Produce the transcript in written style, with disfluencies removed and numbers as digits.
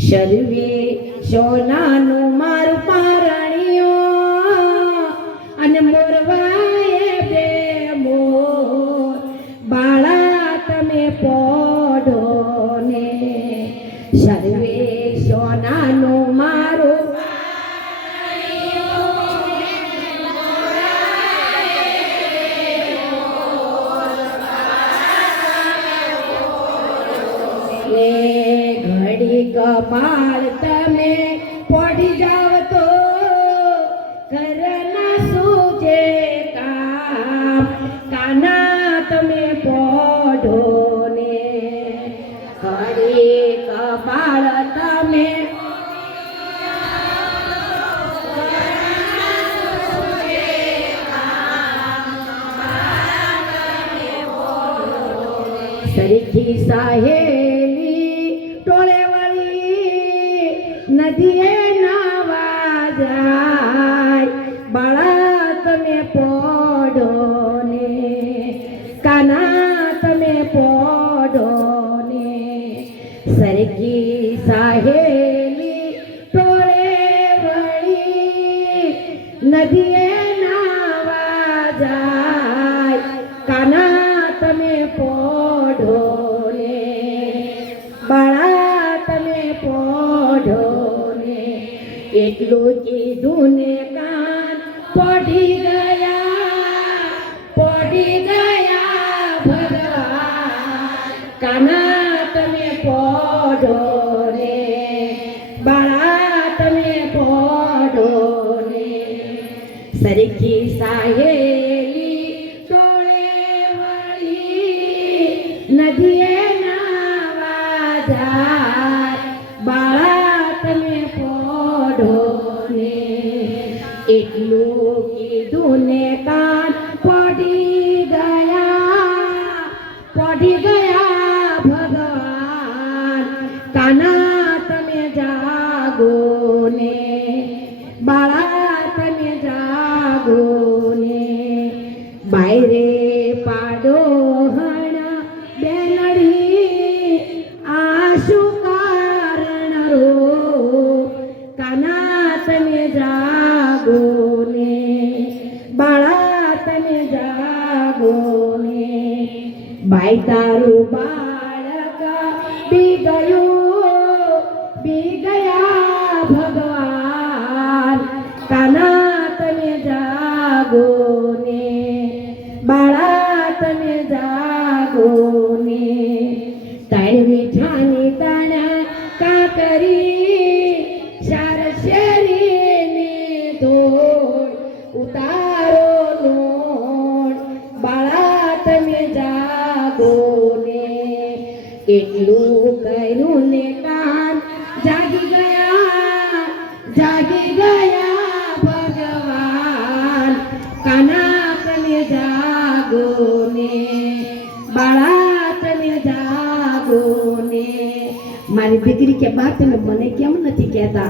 શર્વે સોનાનું મારું પારણિયો અને મોરવાએ બે મોર બાળા તમે પોઢો ને શર્વે સોનાનું મારું ઘડી કપાળ તમે પડી જાવ તો ઘરના સૂજે કામ કાના તમે પોઢો ને ઘડી કપાળ તમે સરખી સાહેલી ટોળે વળી નદીએ નાવા જાય બાળા તમે પોઢો ને કાના તમે પોઢો ને સરખી સાહેલી ટોળે વળી નદીએ નાવા જાય કાના તમે પોઢો ને બાળા તમે પોઢો ને એટલું કીધું ને કાન પડી ગયા ભગવાન કાના તમે પોઢો ને બાળા તમે પોઢો ને સરખી સાહેલી નદીએ નાવા જાય બાળા તમે પોઢો ને એટલું કીધું ને કાન પડી ગયા ભગવાન કાના તમે જાગો ને બાળા તમે જાગો ને બાયરે પાડો તમે જાગો ને બાળા તમે જાગો ને બાઈ તારું બાળક બી ગયા ભગવાન કાના તમે જાગો ને બાળા તમે જાગો ને તારી મીઠાની તાણા કાકરી ઉતારો નોડ બાળા તમે જાગો ને એટલું કર્યું ને કાન જાગી ગયા ભગવાન કાના તમે જાગો ને બાળા તમે જાગો ને મારી દીકરી કે બા તમે મને કેમ નથી કહેતા?